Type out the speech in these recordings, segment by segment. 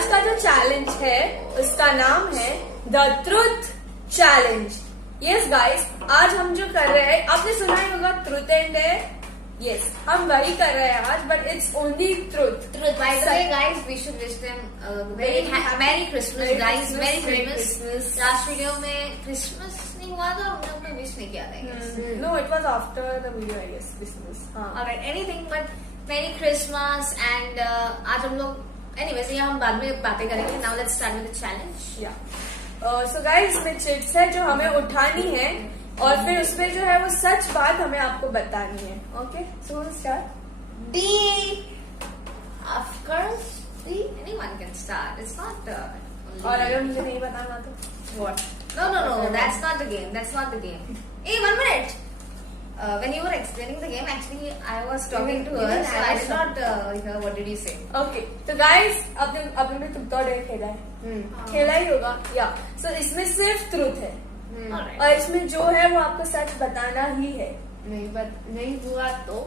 आज का जो चैलेंज है उसका नाम है the truth challenge. Yes guys, आज हम जो कर रहे हैं आपने सुना ही होगा ट्रुथ एंड डेयर। यस, हम वही कर रहे हैं आज, but it's only truth. By the way, guys, we should wish them Merry Christmas, guys. Merry Christmas. Last video में Christmas नहीं हुआ था, हम लोग ने wish नहीं किया था। No, it was after the video, I guess. Christmas. Alright, anything but Merry Christmas and आज हम लोग anyways ये हम बाद में बातें करेंगे। Now let's start with the challenge. Yeah. So guys, इसमें चिट्स है जो हमें उठानी है और फिर उसमें जो है वो सच बात हमें आपको बतानी है। Okay, so start. D. Of course, D. Anyone can start. It's not. और अगर मुझे नहीं बताना तो What? No. That's not the game. That's not the game. Hey, 1 minute. When you were explaining the game, actually, I was talking to her, so I did not hear. What did you say? Okay, तो guys आपने भी तुम तो dare खेला है, खेला ही होगा। या सो इसमें सिर्फ ट्रुथ है Alright. और इसमें जो है वो आपको सच बताना ही है। नहीं हुआ तो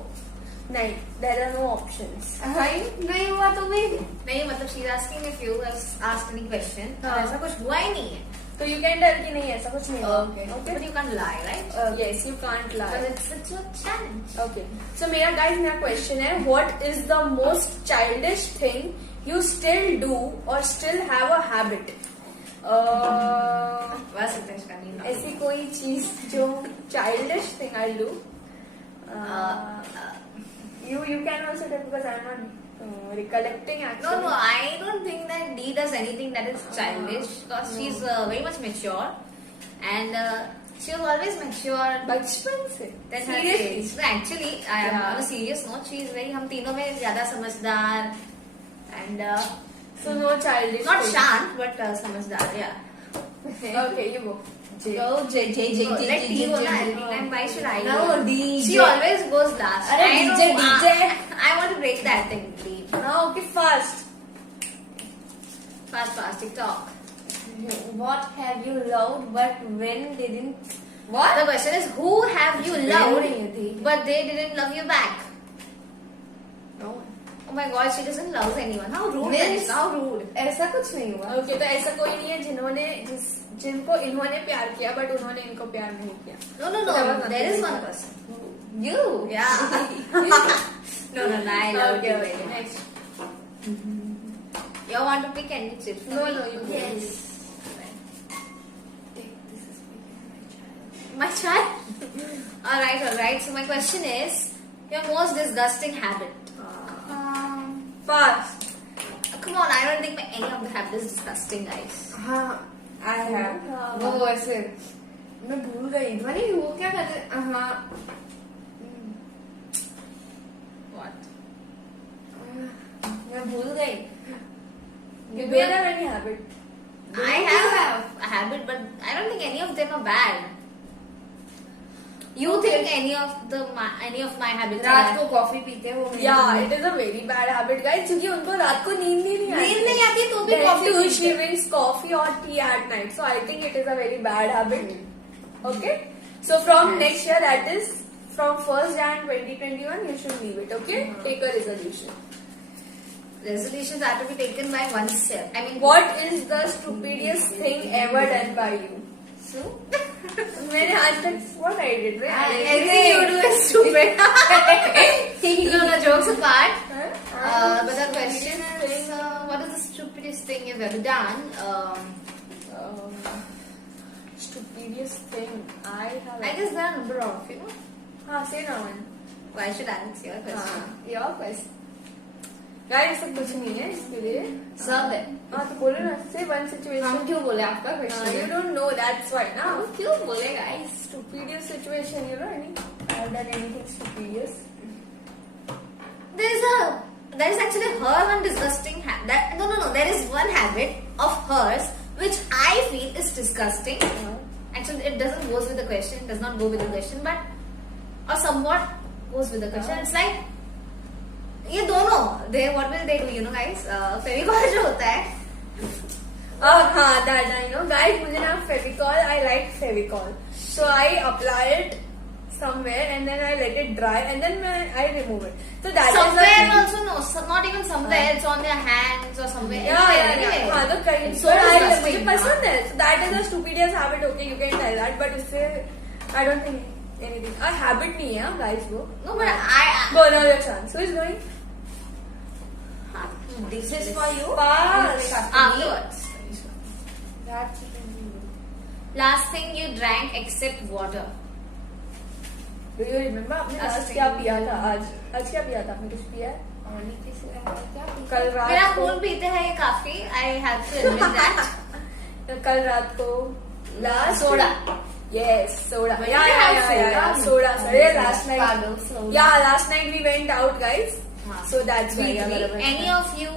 नहीं, देयर आर नो ऑप्शंस। नहीं हुआ तो भी नहीं मतलब she's asking if you have asked any question. हाँ. ऐसा कुछ हुआ ही नहीं है. तो यू कैन टेल कि नहीं ऐसा कुछ नहीं हुआ। Okay. But you can't lie, right? Yes, you can't But lie. it's a challenge. Okay, so मेरा क्वेश्चन है, what is the most childish thing you still do or still have a habit? बस इतना इसका नहीं ना. ऐसी कोई चीज जो childish thing I do. You can also tell because I'm not recollecting actually. No, I don't think that D does anything that is childish because she's very much mature and she was always mature. बचपन से That's her Seriously? age. No, actually, I am Yeah. on a serious note. She is very हम तीनों में ज्यादा समझदार and So no childish not thing. शांत but समझदार. Yeah. Okay, you go. J. go J. Let T go na. And why should I? No, go? D. She J. always goes last. अरे I DJ, know, DJ. I want to break that thing. D. No, okay, fast. Fast. TikTok. What have you loved but when didn't? What? The question is, who have you नहीं loved थी। but they didn't love you back? No. Oh my God, she doesn't love anyone. How rude! Means- How rude! ऐसा कुछ नहीं हुआ। Okay, तो ऐसा कोई नहीं है जिनको इन्होंने प्यार किया बट उन्होंने इनको प्यार नहीं किया। No. There was There is nothing. one person. You. Yeah. No. I love Okay, you okay, very much. next. You want to pick any chip? for No, me? no, you Yes. This is speaking My child. All right. So my question is, your most disgusting habit. Fast. Come on, I don't think my any of the habit is disgusting, guys. हाँ, I have. वो ऐसे मैं भूल गई। अरे वो क्या करते? हाँ, What? मैं भूल गई। You don't have any habit. I have a habit, but I don't think any of them are bad. You think any of my habits are रात bad? को कॉफी पीते हैं वो मेरे Yeah, लिए। it is a very bad habit, guys. क्योंकि उनको रात को नींद ही नहीं आती। नींद नहीं आती तो भी Then कॉफी too, पीते she हैं। drinks coffee or tea at night. So I think it is a very bad habit. Okay. So from next year, that is from 1st Jan 2021, you should leave it. Okay. Take a resolution. Resolutions are to be taken by oneself. I mean, What is the stupidest thing ever done by you? So, मैंने आज तक what I did, right? everything you do is stupid. No, jokes apart. But the question is, what is the stupidest thing you've ever done? Stupidest thing I have. I guess there are a number of, हाँ, say now one. Why should I answer your question? हाँ, your question. Guys, सब कुछ नहीं है इसके लिए। सब है। हाँ, तो बोलो ना, say one हम situation. क्यों बोले आपका question? You don't know, that's why ना। क्यों बोले guys? Stupidest situation, you know any? I have done anything stupidest? There is actually her one disgusting habit. No. There is one habit of hers which I feel is disgusting. Actually, it doesn't goes with the question. It does not go with the question, but or somewhat goes with the question. It's like ये दोनों what will they do? Guys, Fevicol जो होता है. हाँ, that I know. Guys, मुझे ना Fevicol, I like Fevicol. So I apply it somewhere and then I let it dry and then I remove it. So that Somewhere is the also no, not even somewhere. It's on their hands or somewhere. yeah. Anyway. हाँ तो कहीं It's so but मुझे disgusting. पसंद है. So that is a stupidest habit. Okay, you can tell that, but उससे I don't think anything. A habit नहीं है, guys वो. No, but I. Go another chance. Who is going? This is for you. Fast. Afterwards. That's it. Last thing you drank except water. Do you remember आपने Last आज thing क्या you पिया drank. था? आज क्या पिया था? आपने कुछ पिया है? पानी किसी ने क्या पी- कल मेरा रात को. खून पीते हैं ये काफी. I have to admit that. कल रात को. Last. Soda. Yes, soda. When Yeah, did yeah, I yeah, say yeah, yeah. that? Soda. Yeah, last night. Follow soda. Yeah, last night we went out, guys. हाँ. So that's why. Wait, yeah, wait. बराबर. Any of you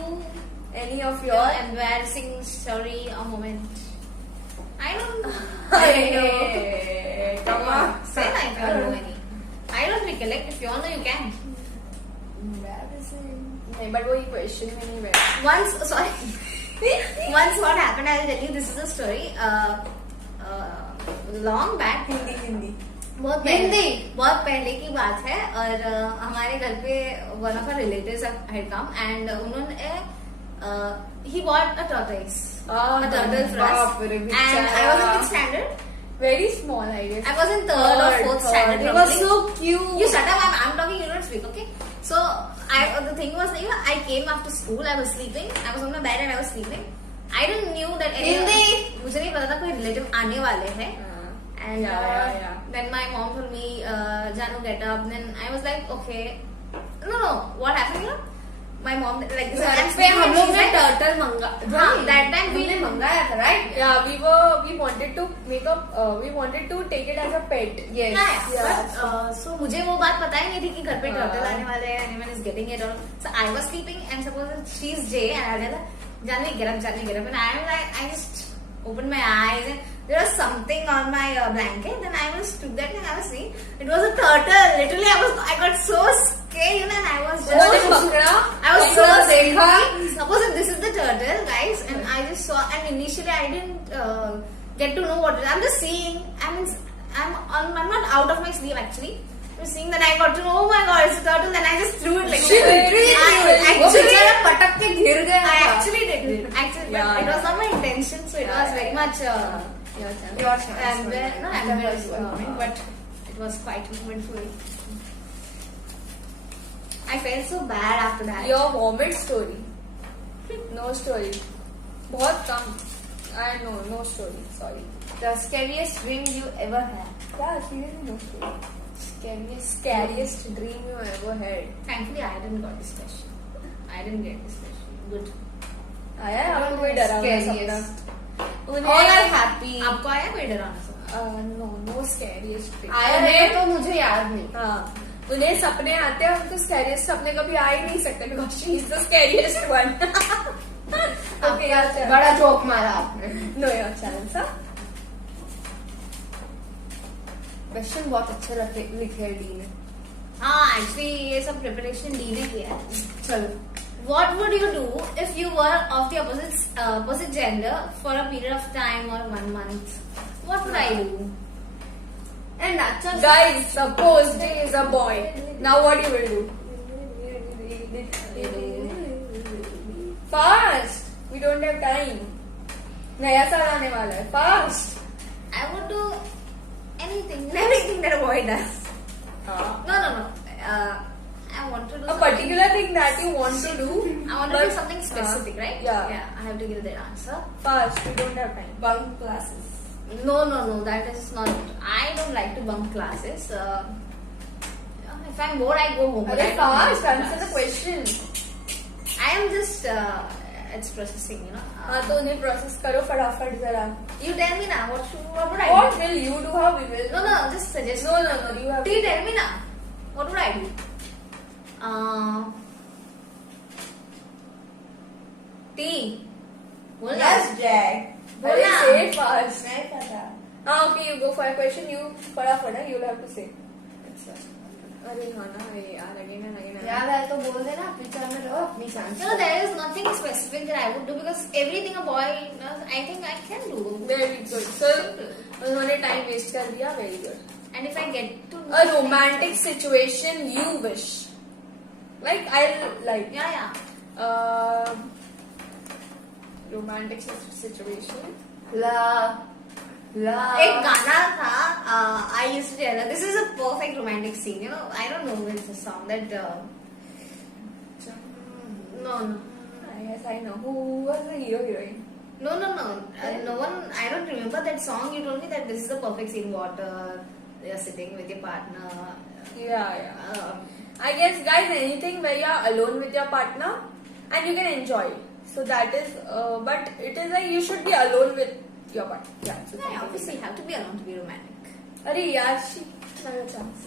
Any of your your embarrassing story or moment? I don't know. Hey, come on. Say that if you know any. I don't recollect. If you all know, you can. Embarrassing. नहीं, but वही question में नहीं बैठा. Once, sorry. Once what happened, I'll tell you. This is a story. Long back. Hindi. बहुत पहले की बात है और हमारे घर पे one of our relatives had come and उन्होंने he bought a tortoise. A turtle for us. बाप रे, And I was in which standard? Very small, I guess. I was in third or fourth standard. It was probably. so cute. You shut up, I'm talking, you don't speak, okay? So, the thing was, I came after school, I was sleeping, I was on my bed and I was sleeping. I didn't knew that Hindi. मुझे नहीं पता था कोई relative आने वाले हैं. And Yeah. then my mom told me, Janu, get up. Then I was like, okay. No. What happened, you know? My mom, like, घर I'm पे हम लोग she's ने like, टर्टल मंगा हाँ, that time we हमने मंगाया था, right? Yeah, we wanted to make up. We wanted to take it as a pet. Yes. Yeah. But, so मुझे वो बात पता ही नहीं थी कि घर पे हाँ. टर्टल आने वाले हैं anyone is getting it or so I was sleeping and suppose she's Jay and I was like Janvi get up and I'm like I just opened my eyes and there was something on my blanket then I was took that and I was seeing it was a turtle literally I got so scared you know and I was उन्होंने just पकड़ा. I was so देखा. sleepy. Suppose this is the turtle, guys, and I just saw. And initially, I didn't get to know what it is. I'm just seeing. I'm not out of my sleep actually. I'm seeing that I got to know. Oh my god, it's a turtle. Then I just threw it like. She literally I threw it. वो actually, बेचारा पटक के गिर गया I था. actually did it. Actually, but Yeah. it was not my intention. So it was very much. Your chance. Your chance. Embarrassing moment, but it was quite momentful. I felt so bad after that. Your vomit story. No story. बहुत कम. I know, no story. Sorry. The scariest dream you ever had. Yeah, seriously, no story. Scariest dream you ever had. Thankfully, I didn't got this question. I didn't get this question. Good. आया है आपको कोई डरावना सपना? Scariest. All are happy. आपको आया कोई डरावना सपना? No scariest dream. आया है तो मुझे याद नहीं. हाँ. उन्हें सपने आते हैं उनको स्कैरियस्ट सपने कभी आ ही नहीं सकते because she is the scariest one. Okay यार बड़ा जोक मारा आपने. नो यार चैलेंज सा क्वेश्चन बहुत अच्छे लिखे है डी ने. हाँ, एक्चुअली ये सब प्रिपरेशन डी ने किया है. चलो. What would you do if you were of the opposite gender for a period of time or 1 month? What would I do? And अच्छा guys suppose Jay is a boy now what you will do fast we don't have time नया साल आने वाला है fast I would do everything that a boy does. No. I want to do a particular thing that you want to do I want to do something specific, right? yeah. I have to give that answer. fast we don't have time bunk classes. No, that is not. I don't like to bunk classes. If I'm bored, I go home. but अरे I don't fast bunk answer the class. question I am just. It's processing, you know. हाँ तो उन्हें process करो फटाफट जरा You tell me now. What would I what do? will you do how we will No, just suggest. no you have You tell me now. What would I do? T. बोल ना. Yes, Jack. अरे बोला. say it fast नहीं पता. हाँ okay you go for a question you फटाफट है you'll have to say अरे हाँ ना यार again याद आए तो बोल देना. पिक्चर में रहो अपनी chance. No, there is nothing specific that I would do because everything a boy does, I think I can do. very good so उन्होंने टाइम वेस्ट कर दिया very good And if I get to know A romantic situation you wish. Like Yeah. romantic situation. Love. एक गाना था, I used to tell her, this is a perfect romantic scene. You know, I don't know which the song that. No. Yes, I know. Who was the hero heroine? No. No one. I don't remember that song. You told me that this is the perfect scene. Water. You're sitting with your partner. Yeah. I guess, guys, anything where you're alone with your partner and you can enjoy it. So that is, but it is like you should be alone with your partner. Yeah. So Yeah, obviously you have to be alone to be romantic. अरे यार, another chance.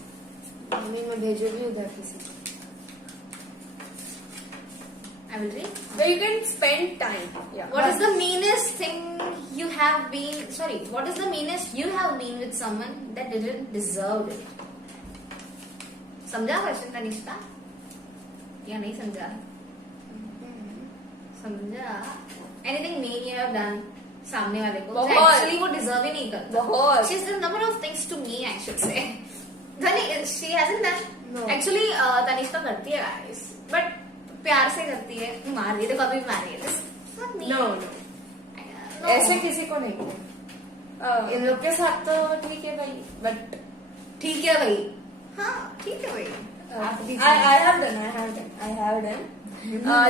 Mummy मैं भेजूंगी उधर किसी को. I will read. Where you can spend time. Yeah. What is the meanest thing you have been? Sorry, what is the meanest you have been with someone that didn't deserve it? समझा question Tanishka? या नहीं समझा? समझा? Anything mean you have done सामने वाले को? बहुत. Actually वो deserve ही नहीं करता. बहुत. She's done a number of things to me, I should say. She hasn't done. No. Actually Tanishka करती है guys, but प्यार से करती है. मार रही है तो कभी मार रही है. Not me. No. No. ऐसे किसी को नहीं किया. इन लोग के साथ तो ठीक है भाई, बट ठीक है भाई. हाँ ठीक है भाई. I have done.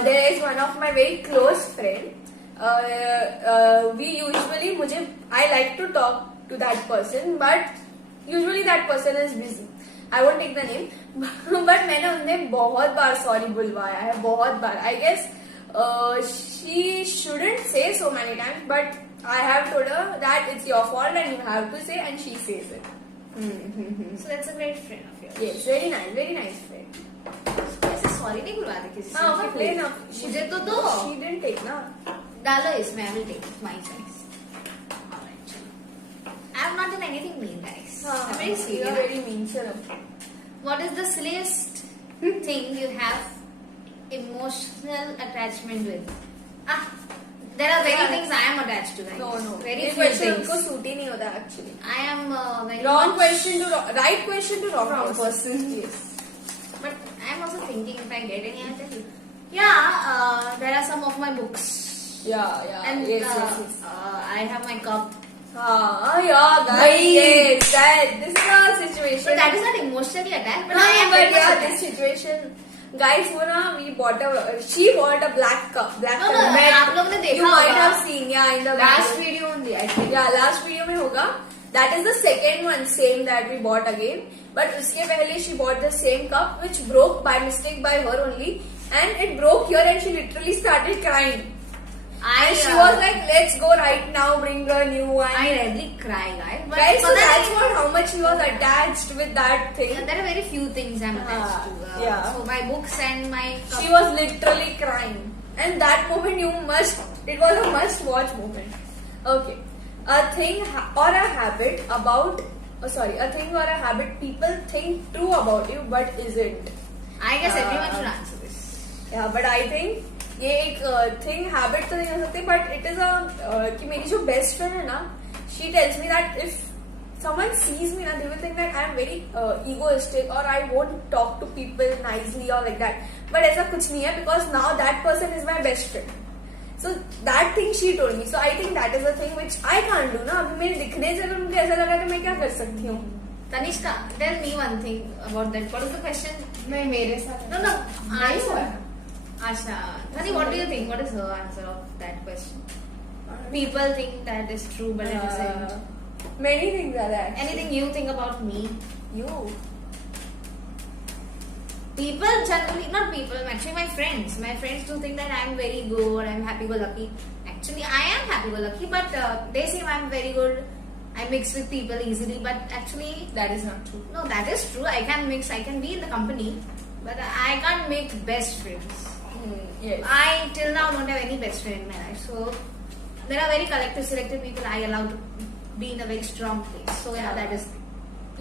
There is one of my very close friend. We usually I like to talk to that person, but usually that person is busy. I won't take the name, but मैंने उन्हें बहुत बार sorry बुलवाया है, बहुत बार. I guess she shouldn't say so many times, but I have told her that it's your fault and you have to say, and she says it. So that's a great friend of yours. Yes, very nice friend. ऐसे sorry नहीं बुलवाते किसी से. हाँ, okay, play ना. मुझे तो दो. She didn't take ना. डालो इसमें. I will take it. My choice. Alright. I have not done anything mean, guys. I'm very You serious. are very mean, chalo. What is the silliest thing you have emotional attachment with? There are very things I am attached to, guys. No. Very ये few question things. उनको suit ही नहीं होता actually. I am very Wrong much- question to right question to wrong Wrong person. Yes. But I am also thinking if I get any, I'll tell you. Yeah, there are some of my books. Yeah. And yes. I have my cup. Yeah, guys. Bhai. Yes, this is a situation. But that is not emotionally attached. But No, I am but very much yeah, attached. this situation. Guys, she bought a black cup. Black No, cup. आप लोगों ने देखा You might होगा. have seen, yeah, in the Last video. video only, I think. Yeah, last video में होगा. That is the second one, same that we bought again. But उसके पहले she bought the same cup which broke by mistake by her only, and it broke here and she literally started crying. And she was like, "Let's go right now, bring a new one." I rarely cry, guys. But Guys, so but then- that's what how much she was attached with that thing. There are very few things I'm attached to. Yeah. So my books and my cup. She was literally crying, and that moment it was a must-watch moment. Okay, a thing or a habit about. A thing or a habit people think true about you but isn't. I guess everyone should answer this. Yeah, but I think ये एक thing habit तो नहीं हो सकती, but it is कि मेरी जो best friend है ना, she tells me that if someone sees me, they will think that I am very egoistic or I won't talk to people nicely or like that. But ऐसा कुछ नहीं है, because now that person is my best friend. So that thing she told me. So I think that is a thing which I can't do ना. अभी मेरे दिखने से अगर मुझे ऐसा लगा तो मैं क्या कर सकती हूँ? Tanishka, tell me one thing about that. What is the question? नहीं मेरे साथ. No. नहीं हुआ. Asha, Tani, what do you think? What is her answer of that question? People think that is true, but it isn't. Many things are there. Anything you think about me? You. People generally, not people, actually my friends. My friends do think that I'm very good, I'm happy-go-lucky. Actually, I am happy-go-lucky, but they say I'm very good. I mix with people easily, but actually, That is not true. no, that is true. I can mix, I can be in the company, but I can't make best friends. Yes. I till now don't have any best friend in my life. So there are very collective, selective people I allow to be in a very strong place. So yeah, that is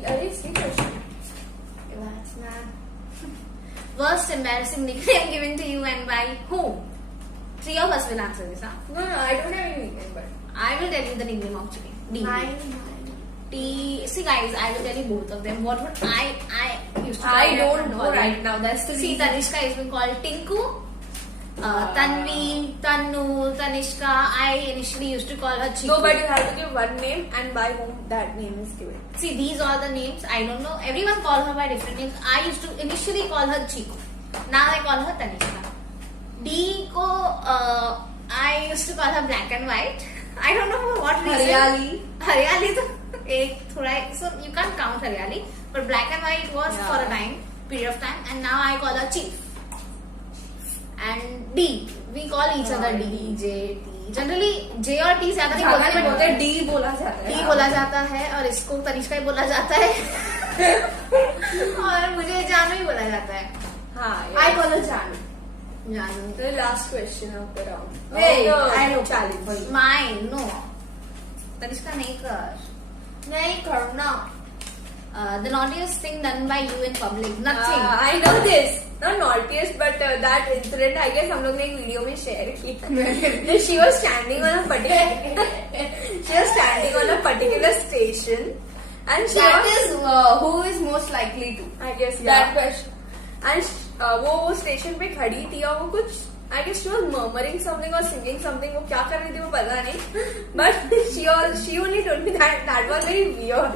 अरे इसकी question. Relax, man. worst embarrassing nickname given to you and by whom? 3 of us will answer this. Huh? No, I don't have any weekend, but I will tell you the nickname of today. Mine. T. See, guys, I will tell you both of them. What would I used to call I her don't from know college. right now. That's the See, reason. Tanishka has been called Tinku. Tanvi, Tanu, Tanishka. I initially used to call her Chiku. No, but you have to give one name and by whom that name is given. See, these are the names. I don't know. Everyone call her by different names. I used to initially call her Chiku. Now I call her Tanishka. D ko I used to call her Black and White. I don't know for what reason. Haryali. Haryali तो एक थोड़ा so you can't count Haryali, but Black and White was Yeah. for a period of time, and now I call her Chief. And D, we call each other D, J, T. Generally J और T ज्यादा नहीं ज़्यादा नहीं बोलते, बोलते, D बोला जाता है. D बोला जाता है और इसको तनिष्का ही बोला जाता है और मुझे जानू ही बोला जाता है. हाँ, I call her Janu. जानू. The last question of the round. Wait, Of the I know challenge. for you. Mine, no. Tanishka नहीं कर. नहीं करना. The naughtiest thing done by you in public. Nothing. I know this. Not naughtiest, but that incident I guess हम लोग ने एक video में share की. She was standing on a particular station, and she That was, is who is most likely to. I guess That yeah. question. And वो station पे खड़ी थी और वो कुछ I guess she was murmuring something or singing something. वो क्या कर रही थी वो पता नहीं. But she only told me that was very weird.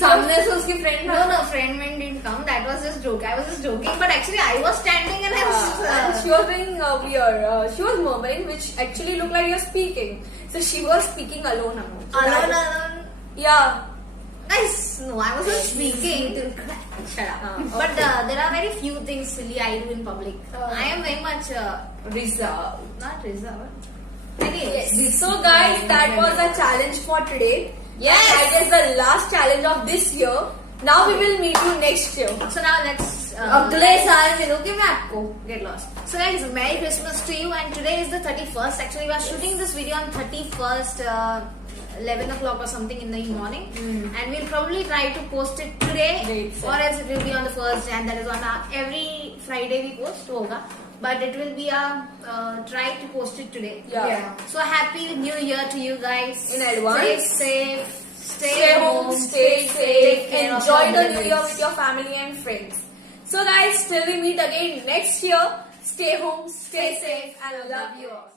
सामने से उसकी friend No, friend didn't come. That was just joke. I was just joking, but actually I was standing and I was. And she was being weird. She was murmuring, which actually looked like you're speaking. So she was speaking alone. So alone. Yeah. Nice. No, I wasn't speaking. Shut up. But there are very few things silly I do in public. I am very much reserved. not reserved. Anyways. So guys, that was our challenge for today. Yes. And I guess the last challenge of this year. Now we will meet you next year. So now let's. अगले साल मिलोगे मैं आपको. Get lost. So guys, Merry Christmas to you, and today is the 31st. Actually, we are shooting this video on 31st, 11 o'clock or something in the morning, and we'll probably try to post it today, Great, or else it will be on the 1st, and that is on every Friday we post hoga. But it will be try to post it today. Yeah. So happy New Year to you guys. In advance. Stay safe. Stay home, stay Take safe, care of enjoy your the new year beloveds. with your family and friends. So guys, till we meet again next year, stay home, stay safe, and I love you all.